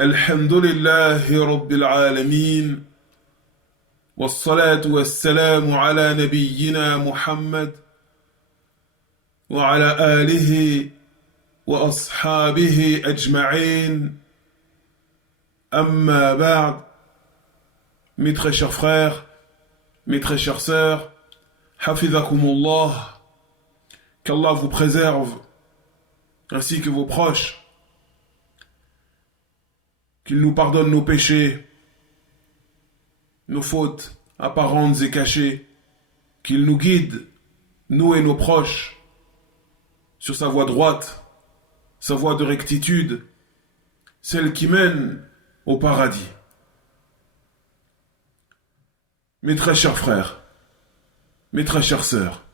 الحمد لله رب العالمين والصلاة والسلام على نبينا محمد وعلى آله وأصحابه أجمعين أما بعد. Mes très chers frères, mes très chères sœurs, Hafizakumullah, qu'Allah vous préserve ainsi que vos proches, qu'il nous pardonne nos péchés, nos fautes apparentes et cachées, qu'il nous guide, nous et nos proches, sur sa voie droite, sa voie de rectitude, celle qui mène au paradis. Mes très chers frères, mes très chères sœurs,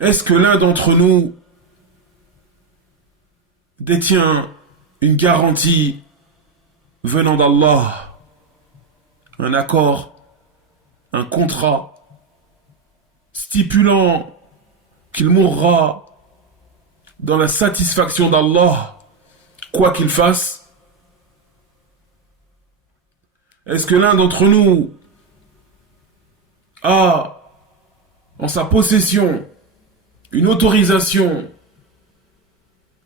est-ce que l'un d'entre nous détient une garantie venant d'Allah, un accord, un contrat stipulant qu'il mourra dans la satisfaction d'Allah, quoi qu'il fasse? Est-ce que l'un d'entre nous a en sa possession une autorisation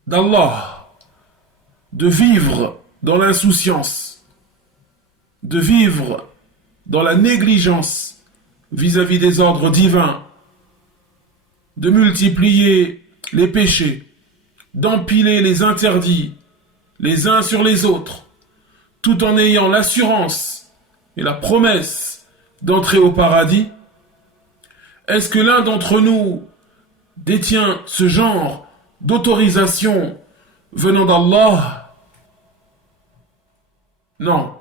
d'Allah de vivre dans l'insouciance, de vivre dans la négligence vis-à-vis des ordres divins, de multiplier les péchés, d'empiler les interdits les uns sur les autres, tout en ayant l'assurance et la promesse d'entrer au paradis? Est-ce que l'un d'entre nous détient ce genre d'autorisation venant d'Allah? Non.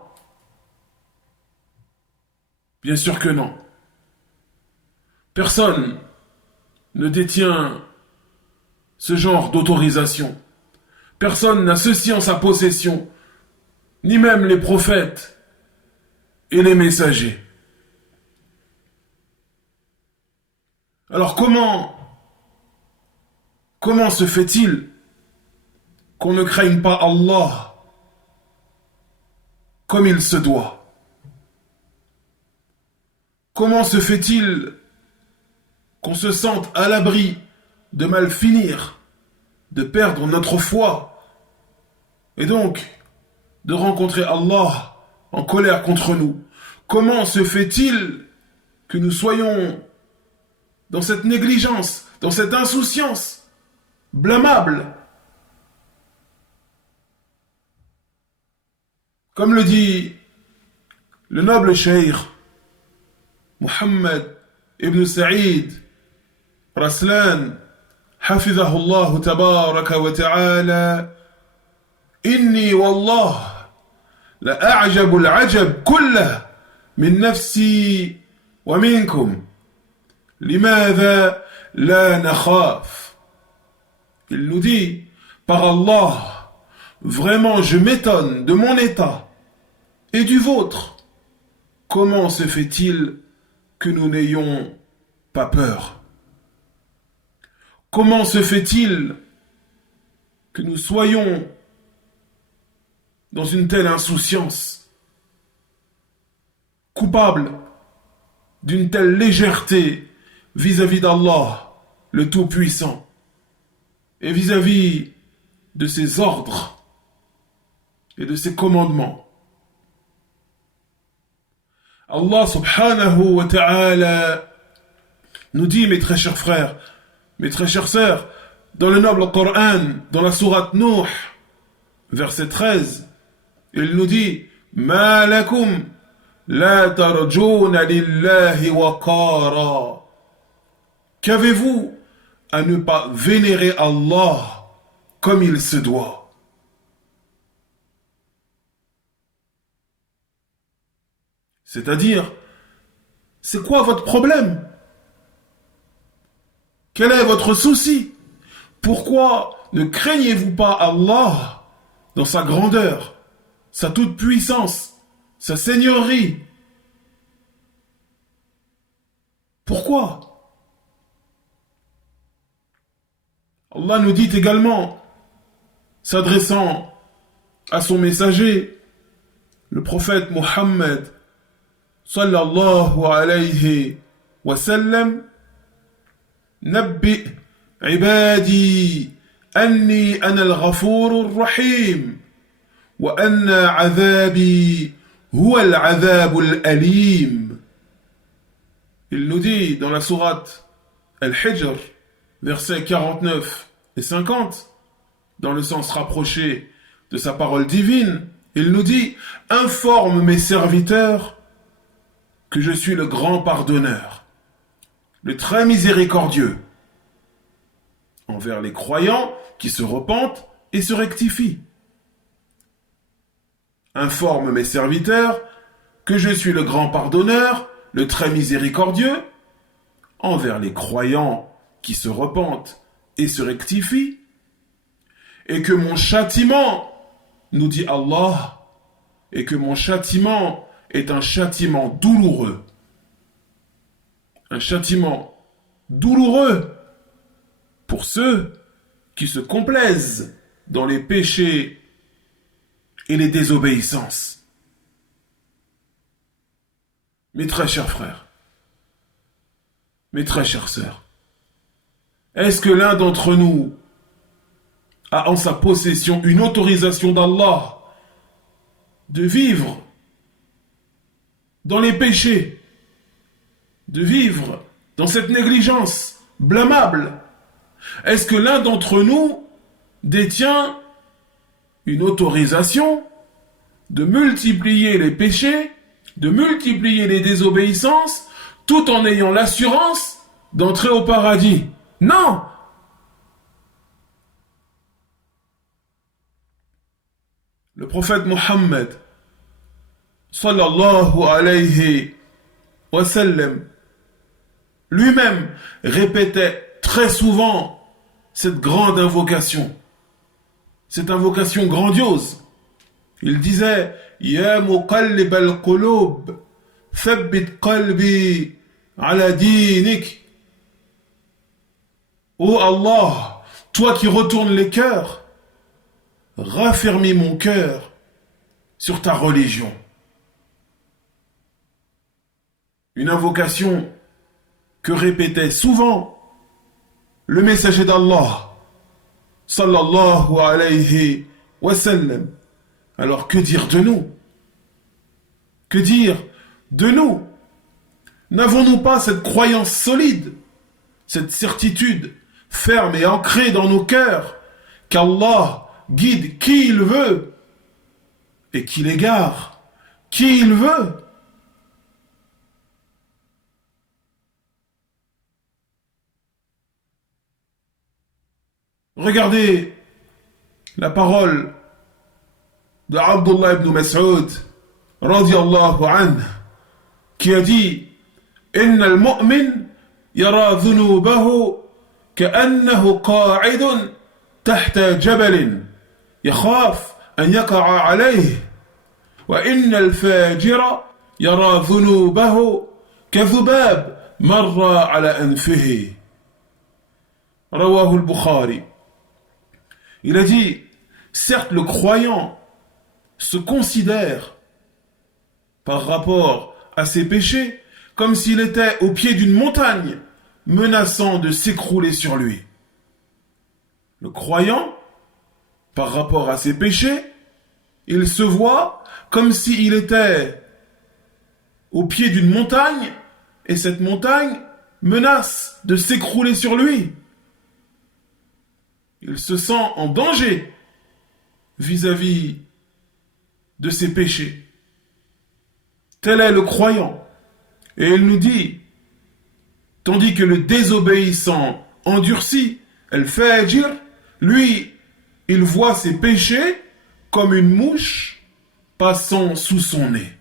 Bien sûr que non. Personne ne détient ce genre d'autorisation. Personne n'a ceci en sa possession, ni même les prophètes et les messagers. Alors comment se fait-il qu'on ne craigne pas Allah comme il se doit? Comment se fait-il qu'on se sente à l'abri de mal finir, de perdre notre foi, et donc de rencontrer Allah en colère contre nous? Comment se fait-il que nous soyons dans cette négligence, dans cette insouciance blâmable? Comme le dit le noble cheikh Muhammad ibn Saïd Raslan, Hafizahullah tabaraka wa ta'ala, Inni wallah la a'jabu al-'ajab kullah min nafsi wa minkum. Limadha la nakhaf. Il nous dit, par Allah, vraiment je m'étonne de mon état et du vôtre. Comment se fait-il que nous n'ayons pas peur? Comment se fait-il que nous soyons dans une telle insouciance, coupables d'une telle légèreté vis-à-vis d'Allah, le Tout-Puissant, et vis-à-vis de ses ordres et de ses commandements? Allah subhanahu wa ta'ala nous dit, mes très chers frères, mes très chères sœurs, dans le noble Coran, dans la sourate Nuh, verset 13, il nous dit, Ma lakum la tarjuna lillahi waqara. Qu'avez-vous à ne pas vénérer Allah comme il se doit? C'est-à-dire, c'est quoi votre problème? Quel est votre souci? Pourquoi ne craignez-vous pas Allah dans sa grandeur, sa toute-puissance, sa seigneurie? Pourquoi? Allah nous dit également s'adressant à son messager, le prophète Mohammed sallallahu alayhi wa sallam, Nabbi ibadi anni ana al-ghafour ar-rahim wa anna adhabi huwa al-adhab al-alim. Il nous dit dans la sourate Al-Hijr, versets 49 et 50, dans le sens rapproché de sa parole divine, il nous dit « Informe mes serviteurs que je suis le grand pardonneur, le très miséricordieux, envers les croyants qui se repentent et se rectifient. Informe mes serviteurs que je suis le grand pardonneur, le très miséricordieux, envers les croyants qui se repentent et se rectifient, et que mon châtiment, nous dit Allah, et que mon châtiment est un châtiment douloureux. Un châtiment douloureux pour ceux qui se complaisent dans les péchés et les désobéissances. Mes très chers frères, mes très chères sœurs, est-ce que l'un d'entre nous a en sa possession une autorisation d'Allah de vivre dans les péchés, de vivre dans cette négligence blâmable? Est-ce que l'un d'entre nous détient une autorisation de multiplier les péchés, de multiplier les désobéissances, tout en ayant l'assurance d'entrer au paradis? Non! Le prophète Mohammed sallallahu alayhi wa sallam lui-même répétait très souvent cette grande invocation, cette invocation grandiose. Il disait Ya muqallib al-qulub thabbit qalbi ala dinik. Ô Allah, toi qui retournes les cœurs, raffermis mon cœur sur ta religion. Une invocation que répétait souvent le messager d'Allah, sallallahu alayhi wa sallam. Alors que dire de nous? Que dire de nous? N'avons-nous pas cette croyance solide, cette certitude ferme et ancrée dans nos cœurs qu'Allah guide qui il veut et qu'il égare qui il veut? Regardez la parole de Abdullah ibn Mas'ud radiyallahu anhu qui a dit Inna al-mu'min yara dhunubahu ka'annahu qa'idun tahta jabalin yakhaf an yaqa'a alayhi wa inna al-fajira yara dhunubahu kadhubab marra ala anfihi. Rawahu al-Bukhari. Il a dit, certes le croyant se considère par rapport à ses péchés comme s'il était au pied d'une montagne menaçant de s'écrouler sur lui. Le croyant, par rapport à ses péchés, il se voit comme s'il était au pied d'une montagne et cette montagne menace de s'écrouler sur lui. Il se sent en danger vis-à-vis de ses péchés. Tel est le croyant. Et il nous dit, tandis que le désobéissant endurci, al-fajir, lui, il voit ses péchés comme une mouche passant sous son nez.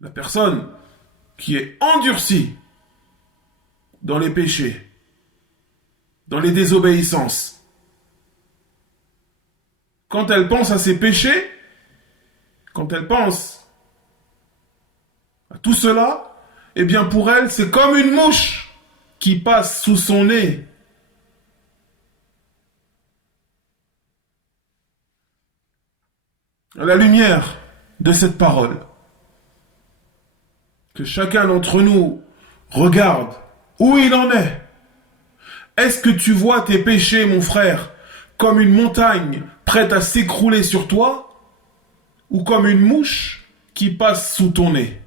La personne qui est endurcie dans les péchés, dans les désobéissances, quand elle pense à ses péchés, quand elle pense à tout cela, eh bien pour elle, c'est comme une mouche qui passe sous son nez. à la lumière de cette parole, que chacun d'entre nous regarde où il en est. Est-ce que tu vois tes péchés, mon frère, comme une montagne prête à s'écrouler sur toi, ou comme une mouche qui passe sous ton nez?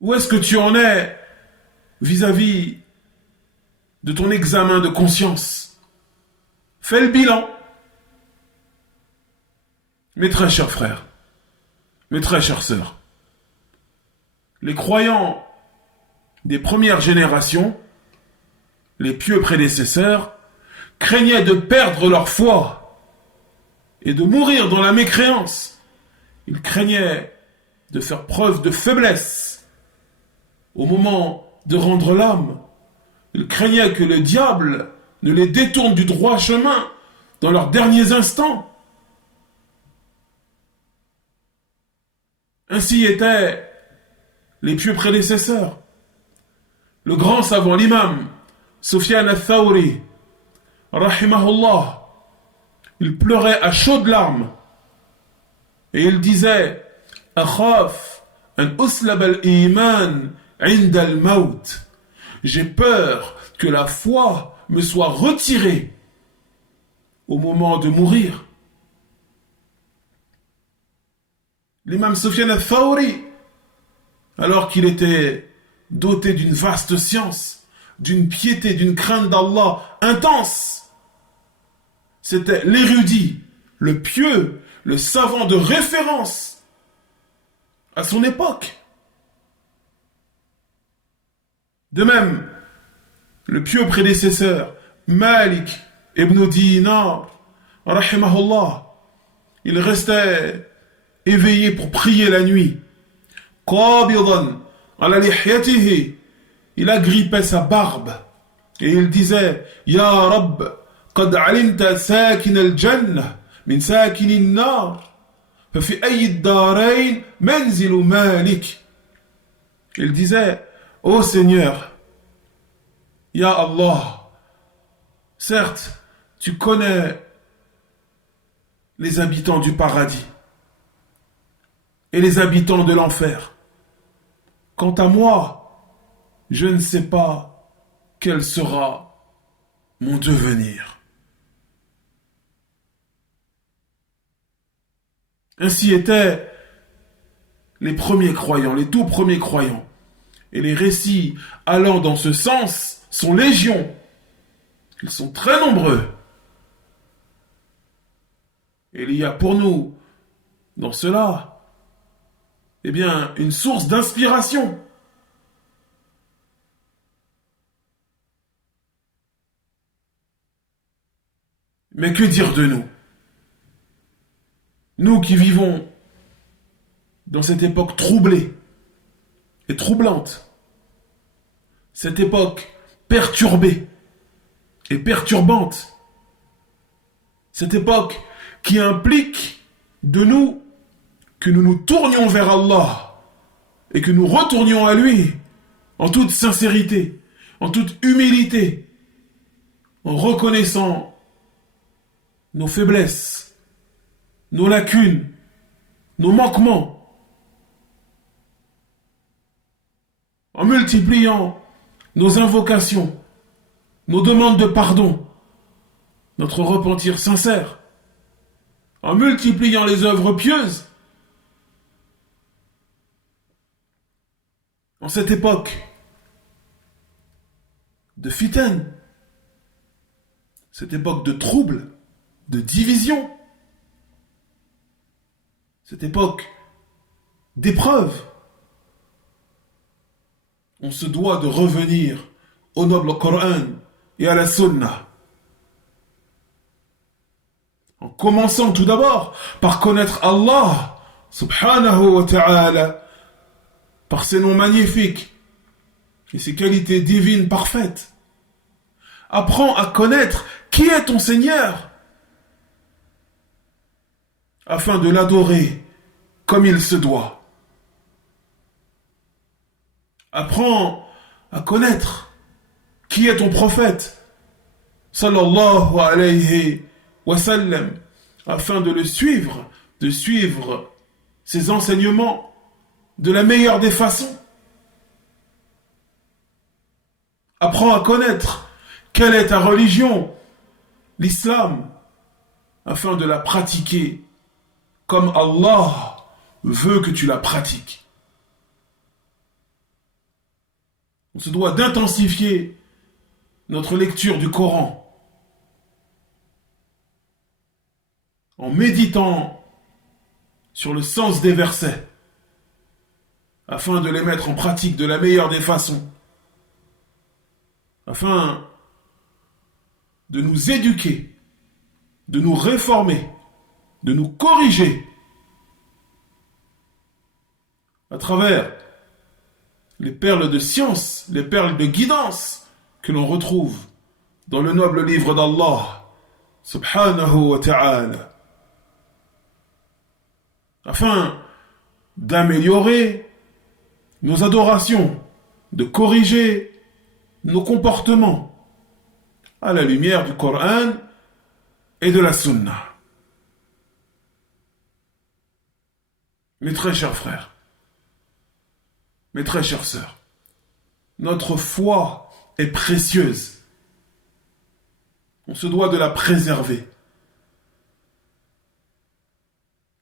Où est-ce que tu en es vis-à-vis de ton examen de conscience? Fais le bilan. Mes très chers frères, mes très chères sœurs, les croyants des premières générations, les pieux prédécesseurs, craignaient de perdre leur foi et de mourir dans la mécréance. Ils craignaient de faire preuve de faiblesse au moment de rendre l'âme. Ils craignaient que le diable ne les détourne du droit chemin dans leurs derniers instants. Ainsi étaient les pieux prédécesseurs. Le grand savant, l'imam Sufyan al-Thawri, rahimahullah, il pleurait à chaudes larmes et il disait: Akhaf an uslab al-iman inda al-maut. J'ai peur que la foi me soit retirée au moment de mourir. L'imam Sufyan al-Thawri, alors qu'il était doté d'une vaste science, d'une piété, d'une crainte d'Allah intense, c'était l'érudit, le pieux, le savant de référence à son époque. De même, le pieux prédécesseur, Malik ibn Dinar, rahimahullah, il restait éveillé pour prier la nuit. Qabidan ala lihyatihi, il agrippait sa barbe et il disait: Ya Rabb, qad alimta sakin al-jannah min sakin al-nar, fa fi ayyi ad-darain manzilu Malik. Il disait: Ô Seigneur, Ya Allah, certes, tu connais les habitants du paradis et les habitants de l'enfer. Quant à moi, je ne sais pas quel sera mon devenir. Ainsi étaient les premiers croyants, les tout premiers croyants. Et les récits allant dans ce sens sont légion. Ils sont très nombreux. Et il y a pour nous, dans cela, eh bien, une source d'inspiration. Mais que dire de nous? Nous qui vivons dans cette époque troublée et troublante, cette époque perturbée et perturbante, cette époque qui implique de nous que nous nous tournions vers Allah et que nous retournions à lui en toute sincérité, en toute humilité, en reconnaissant nos faiblesses, nos lacunes, nos manquements, en multipliant nos invocations, nos demandes de pardon, notre repentir sincère, en multipliant les œuvres pieuses. En cette époque de fitan, cette époque de trouble, de division, cette époque d'épreuve, on se doit de revenir au noble Coran et à la Sunna. En commençant tout d'abord par connaître Allah, subhanahu wa ta'ala, par ses noms magnifiques et ses qualités divines parfaites. Apprends à connaître qui est ton Seigneur, afin de l'adorer comme il se doit. Apprends à connaître qui est ton prophète, sallallahu alayhi wa sallam, afin de le suivre, de suivre ses enseignements de la meilleure des façons. Apprends à connaître quelle est ta religion, l'islam, afin de la pratiquer comme Allah veut que tu la pratiques. On se doit d'intensifier notre lecture du Coran en méditant sur le sens des versets afin de les mettre en pratique de la meilleure des façons, afin de nous éduquer, de nous réformer, de nous corriger à travers les perles de science, les perles de guidance que l'on retrouve dans le noble livre d'Allah, subhanahu wa ta'ala, afin d'améliorer nos adorations, de corriger nos comportements à la lumière du Coran et de la Sunna. Mes très chers frères, mes très chères sœurs, notre foi est précieuse. On se doit de la préserver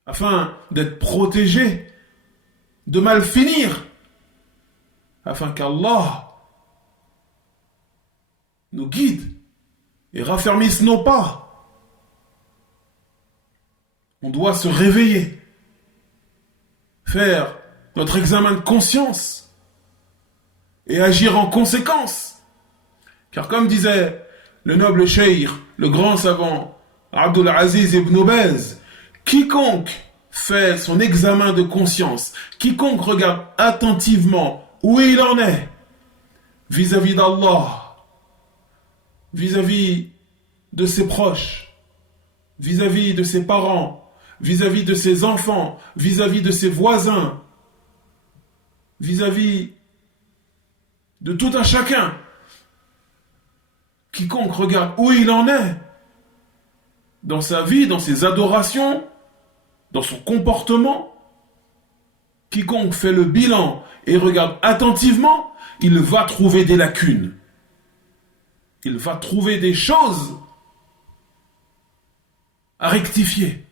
afin d'être protégé de mal finir, afin qu'Allah nous guide et raffermisse nos pas. On doit se réveiller, faire notre examen de conscience et agir en conséquence. Car comme disait le noble cheikh, le grand savant Abdul Aziz ibn Baz, quiconque fait son examen de conscience, quiconque regarde attentivement où il en est vis-à-vis d'Allah, vis-à-vis de ses proches, vis-à-vis de ses parents, vis-à-vis de ses enfants, vis-à-vis de ses voisins, vis-à-vis de tout un chacun, quiconque regarde où il en est dans sa vie, dans ses adorations, dans son comportement, quiconque fait le bilan et regarde attentivement, il va trouver des lacunes. Il va trouver des choses à rectifier.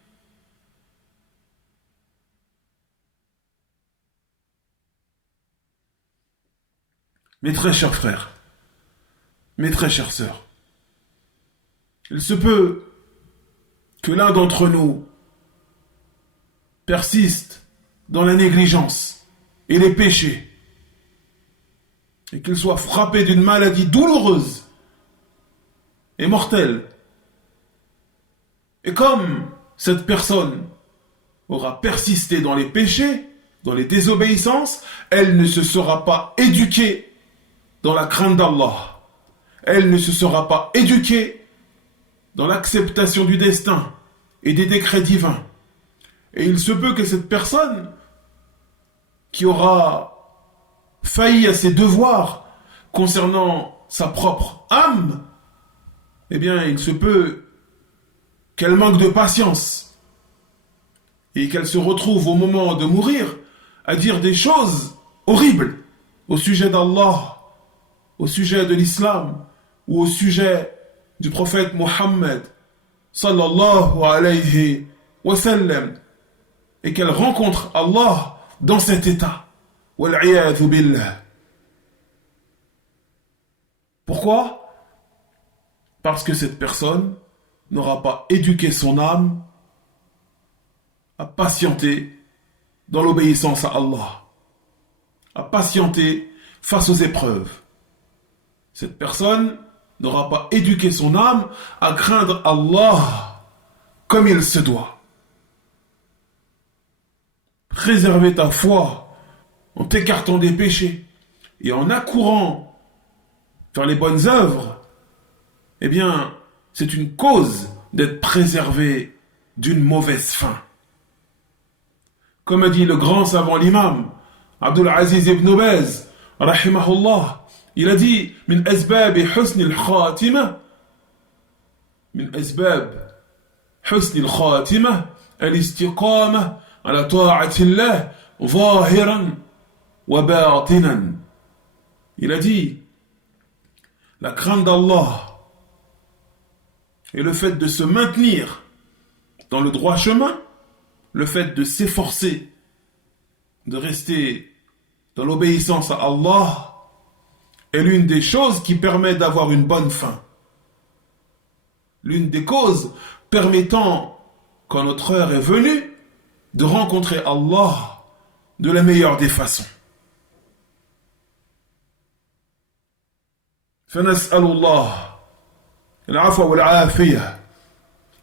Mes très chers frères, mes très chères sœurs, il se peut que l'un d'entre nous persiste dans la négligence et les péchés, et qu'il soit frappé d'une maladie douloureuse et mortelle. Et comme cette personne aura persisté dans les péchés, dans les désobéissances, elle ne se sera pas éduquée dans la crainte d'Allah. Elle ne se sera pas éduquée dans l'acceptation du destin et des décrets divins. Et il se peut que cette personne qui aura failli à ses devoirs concernant sa propre âme, eh bien, il se peut qu'elle manque de patience et qu'elle se retrouve au moment de mourir à dire des choses horribles au sujet d'Allah, au sujet de l'islam ou au sujet du prophète Mohammed sallallahu alayhi wa sallam, et qu'elle rencontre Allah dans cet état. Wal'iyadhu billah. Pourquoi ? Parce que cette personne n'aura pas éduqué son âme à patienter dans l'obéissance à Allah, à patienter face aux épreuves. Cette personne n'aura pas éduqué son âme à craindre Allah comme il se doit. Préserver ta foi en t'écartant des péchés et en accourant vers les bonnes œuvres, eh bien, c'est une cause d'être préservé d'une mauvaise fin. Comme a dit le grand savant l'imam Abdul Aziz ibn Baz, rahimahullah, il a dit: min asbab husn al-khatima من أسباب حسن الخاتمة الاستقامة على طاعة الله ظاهرا وباطنا. Il a dit, la crainte d'Allah et le fait de se maintenir dans le droit chemin, le fait de s'efforcer de rester dans l'obéissance à Allah est l'une des choses qui permet d'avoir une bonne fin. L'une des causes permettant, quand notre heure est venue, de rencontrer Allah de la meilleure des façons. فنسأل الله العفو والعافية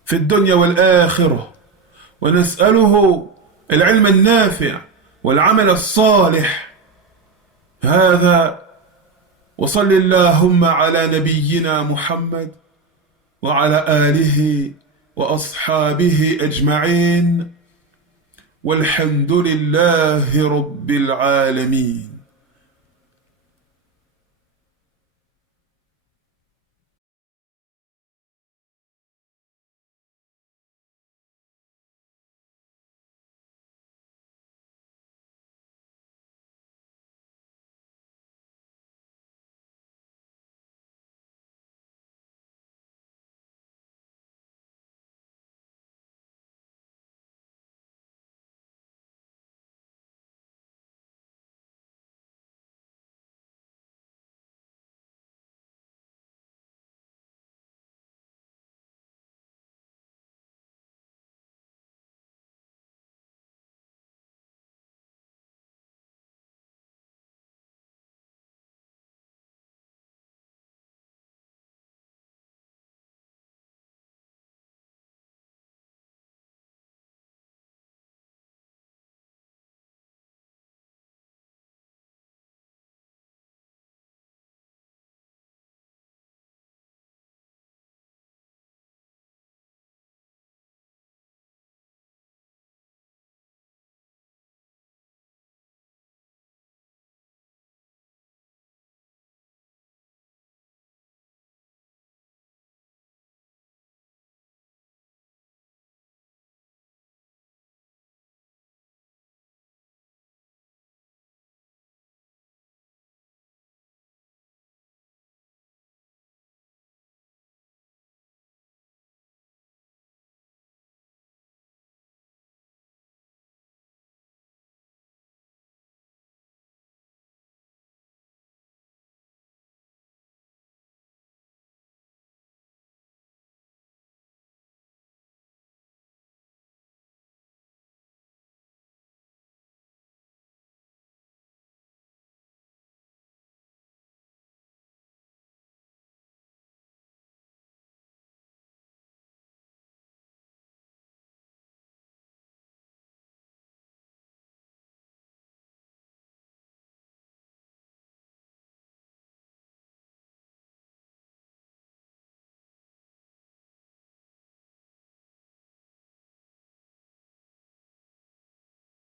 في الدنيا والآخرة ونسأله العلم النافع والعمل الصالح. هذا وصل اللهم على نبينا محمد وعلى آله وأصحابه أجمعين والحمد لله رب العالمين.